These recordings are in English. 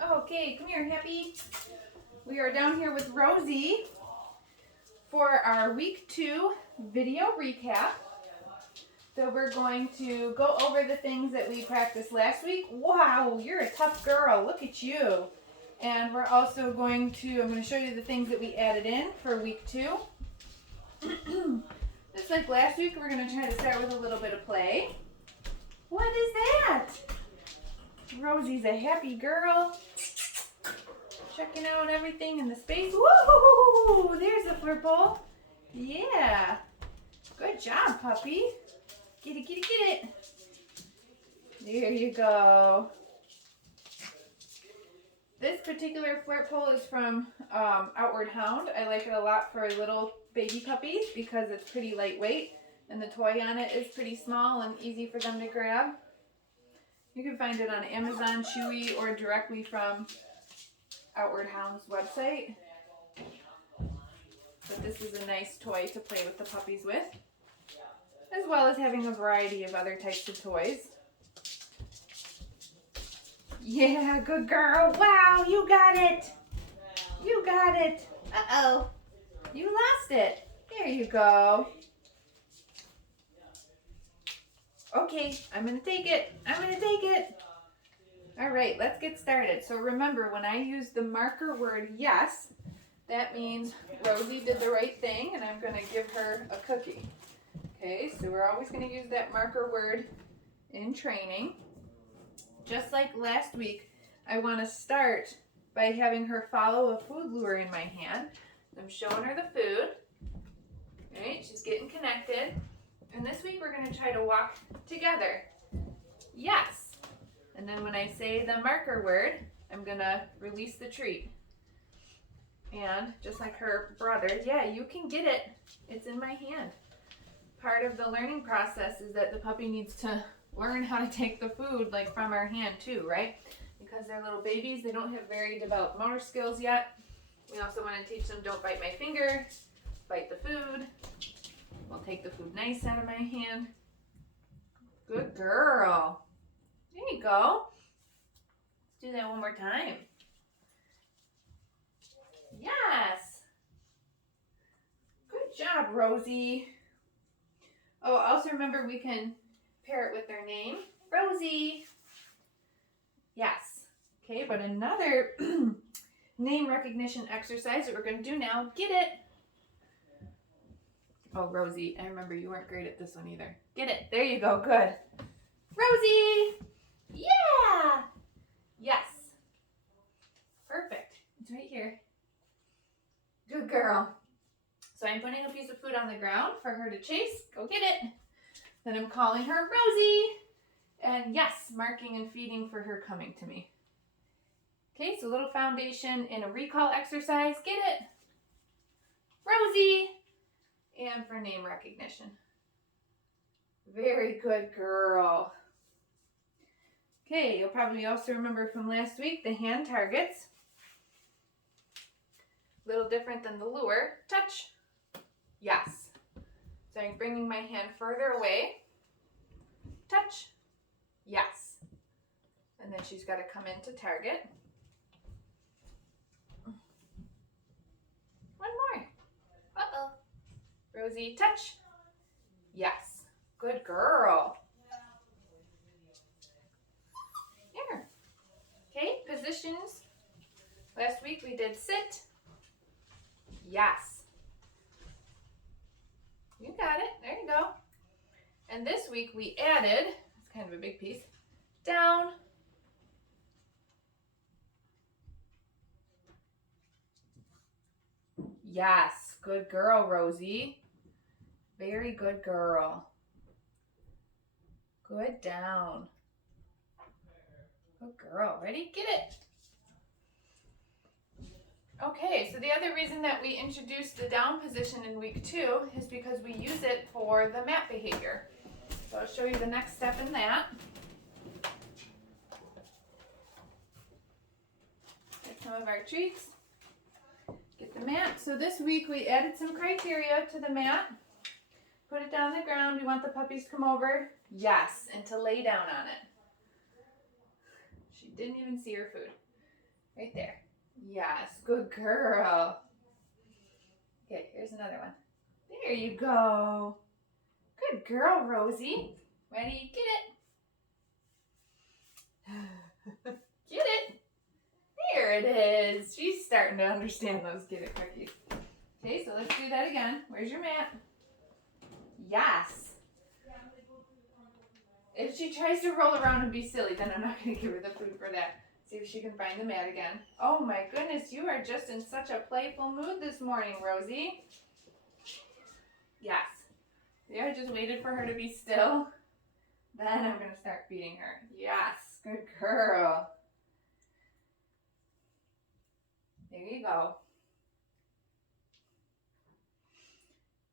Okay, come here, Happy. We are down here with Rosie for our week 2 video recap. So we're going to go over the things that we practiced last week. Wow, you're a tough girl. Look at you. And we're also I'm going to show you the things that we added in for week 2. Just like last week, we're going to try to start with a little bit of play. What is that? Rosie's a happy girl. Checking out everything in the space. Woo! There's the flirt bowl. Yeah. Good job, puppy. Get it, get it, get it. There you go. This particular flirt pole is from Outward Hound. I like it a lot for little baby puppies because it's pretty lightweight and the toy on it is pretty small and easy for them to grab. You can find it on Amazon, Chewy, or directly from Outward Hound's website. But this is a nice toy to play with the puppies with, as well as having a variety of other types of toys. Yeah, good girl. Wow, you got it. You got it. Uh-oh. You lost it. There you go. Okay, I'm going to take it. I'm going to take it. All right, let's get started. So remember, when I use the marker word yes, that means Rosie did the right thing, and I'm going to give her a cookie. Okay, so we're always going to use that marker word in training. Just like last week, I want to start by having her follow a food lure in my hand. I'm showing her the food. All right, she's getting connected. And this week we're going to try to walk together. Yes. And then when I say the marker word, I'm going to release the treat. And just like her brother, yeah, you can get it. It's in my hand. Part of the learning process is that the puppy needs to learn how to take the food like from our hand too, right? Because they're little babies, they don't have very developed motor skills yet. We also want to teach them don't bite my finger, bite the food. I'll take the food nice out of my hand. Good girl. There you go. Let's do that one more time. Yes. Good job, Rosie. Oh, also remember we can pair it with their name. Rosie. Yes. Okay, but another name recognition exercise that we're going to do now. Get it. Oh, Rosie, I remember you weren't great at this one either. Get it. There you go. Good. Rosie. Yeah. Yes. Perfect. It's right here. Good girl. So I'm putting a piece of food on the ground for her to chase. Go get it. Then I'm calling her Rosie. And yes, marking and feeding for her coming to me. Okay, so a little foundation in a recall exercise. Get it. Rosie. And for name recognition. Very good girl. Okay, you'll probably also remember from last week the hand targets. A little different than the lure. Touch. Yes. So I'm bringing my hand further away. Touch. Yes. And then she's got to come into target. One more. Uh-oh. Rosie, touch. Yes. Good girl. Here. Okay, positions. Last week we did sit. Yes. You got it. There you go. And this week we added, it's kind of a big piece, down. Yes. Good girl, Rosie. Very good girl. Good down. Good girl. Ready? Get it. Okay, so the other reason that we introduced the down position in week 2 is because we use it for the mat behavior. So I'll show you the next step in that. Get some of our treats. Get the mat. So this week we added some criteria to the mat. Put it down on the ground. We want the puppies to come over. Yes, and to lay down on it. She didn't even see her food. Right there. Yes, good girl. Okay, here's another one. There you go. Good girl, Rosie. Ready? Get it. Get it. There it is. She's starting to understand those get it cookies. Okay, so let's do that again. Where's your mat? Yes. If she tries to roll around and be silly, then I'm not going to give her the food for that. See if she can find the mat again. Oh my goodness, you are just in such a playful mood this morning, Rosie. Yes. Yeah, I just waited for her to be still. Then I'm going to start feeding her. Yes, good girl. There you go.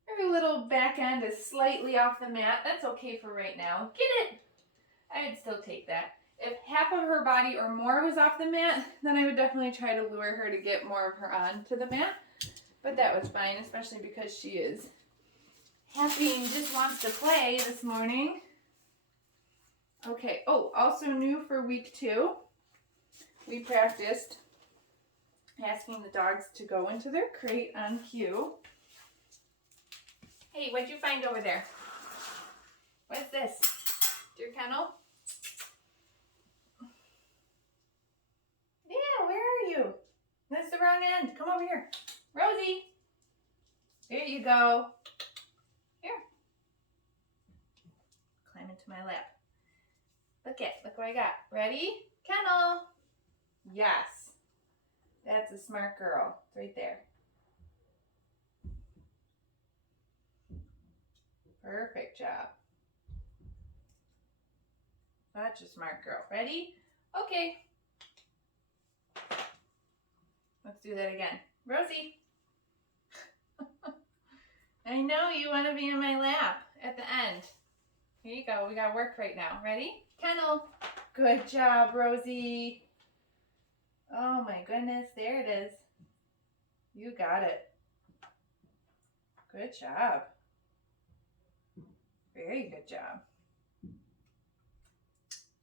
Her little back end is slightly off the mat. That's okay for right now. Get it. I would still take that. If half of her body or more was off the mat, then I would definitely try to lure her to get more of her onto the mat. But that was fine, especially because she is happy and just wants to play this morning. Okay, oh, also new for week 2, we practiced asking the dogs to go into their crate on cue. Hey, what'd you find over there? What's this? Your kennel? Yeah, where are you? That's the wrong end. Come over here. Rosie. There you go. Here. Climb into my lap. Look what I got. Ready? Kennel. Yes. That's a smart girl. It's right there. Perfect job. Such a smart girl. Ready? Okay. Let's do that again. Rosie. I know you want to be in my lap at the end. Here you go. We got work right now. Ready? Kennel. Good job, Rosie. Oh my goodness. There it is. You got it. Good job. Very good job.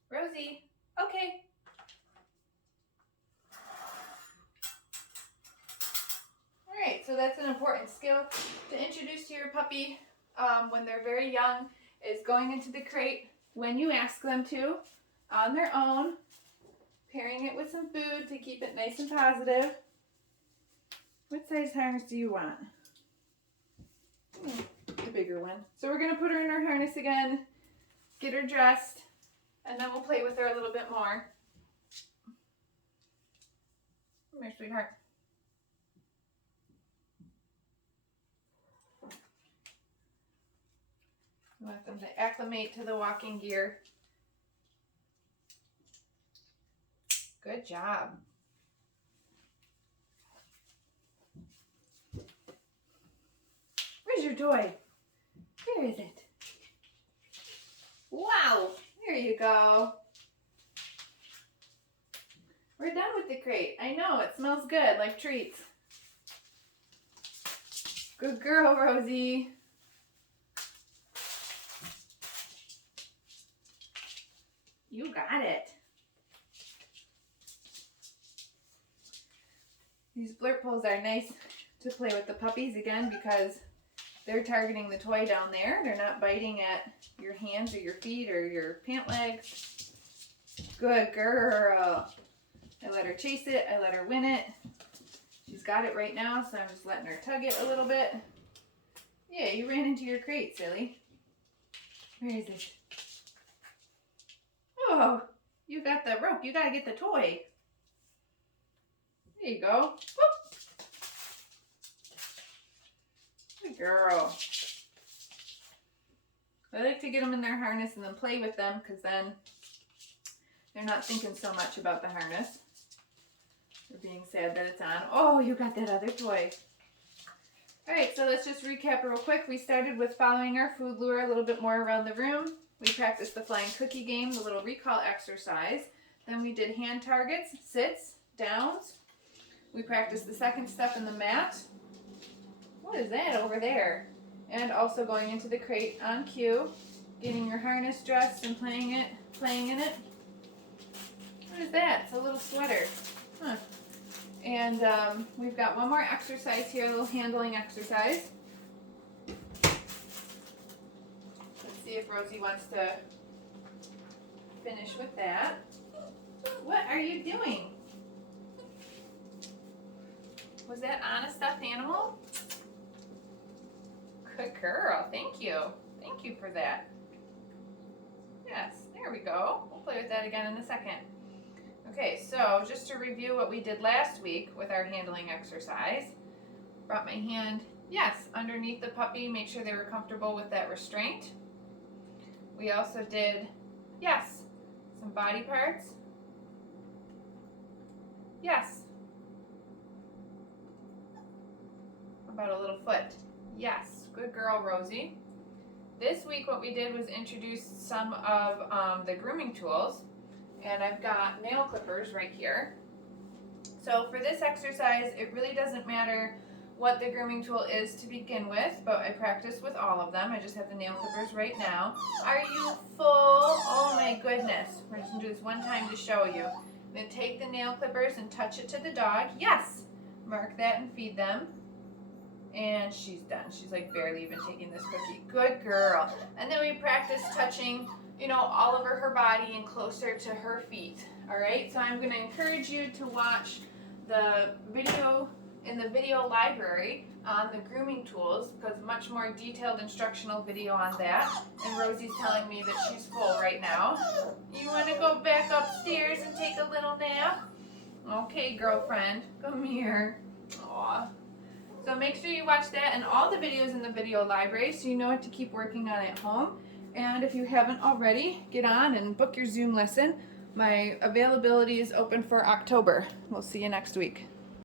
Rosie. Okay. All right, so that's an important skill to introduce to your puppy when they're very young, is going into the crate when you ask them to on their own, pairing it with some food to keep it nice and positive. What size harness do you want? The bigger one. So we're going to put her in her harness again, get her dressed, and then we'll play with her a little bit more. Come here, sweetheart. We want them to acclimate to the walking gear. Good job. Where's your toy? Where is it? Wow, there you go. We're done with the crate. I know, it smells good, like treats. Good girl, Rosie. You got it. These blurt pulls are nice to play with the puppies again because they're targeting the toy down there. They're not biting at your hands or your feet or your pant legs. Good girl. I let her chase it. I let her win it. She's got it right now, so I'm just letting her tug it a little bit. Yeah, you ran into your crate, silly. Where is it? Oh, you got the rope. You got to get the toy. There you go. Whoop. Good girl. I like to get them in their harness and then play with them because then they're not thinking so much about the harness. They're being sad that it's on. Oh, you got that other toy. All right, so let's just recap real quick. We started with following our food lure a little bit more around the room. We practiced the flying cookie game, the little recall exercise. Then we did hand targets, sits, downs. We practiced the second step in the mat. What is that over there? And also going into the crate on cue, getting your harness dressed and playing in it. What is that? It's a little sweater. Huh. And we've got one more exercise here, a little handling exercise. Let's see if Rosie wants to finish with that. What are you doing? Was that on a stuffed animal? Good girl, thank you. Thank you for that. Yes, there we go. We'll play with that again in a second. Okay, so just to review what we did last week with our handling exercise. Brought my hand, yes, underneath the puppy, make sure they were comfortable with that restraint. We also did, yes, some body parts. Yes. How about a little foot? Yes, good girl, Rosie. This week what we did was introduce some of the grooming tools, and I've got nail clippers right here. So for this exercise, it really doesn't matter what the grooming tool is to begin with, but I practice with all of them. I just have the nail clippers right now. Are you full? Oh my goodness. We're just gonna do this one time to show you. Then take the nail clippers and touch it to the dog. Yes. Mark that and feed them. And she's done. She's like barely even taking this cookie. Good girl. And then we practice touching, you know, all over her body and closer to her feet. All right, so I'm going to encourage you to watch the video in the video library on the grooming tools, because much more detailed instructional video on that. And Rosie's telling me that she's full right now. You want to go back upstairs and take a little nap? Okay, girlfriend, come here. Aw. So make sure you watch that and all the videos in the video library so you know what to keep working on at home. And if you haven't already, get on and book your Zoom lesson. My availability is open for October. We'll see you next week.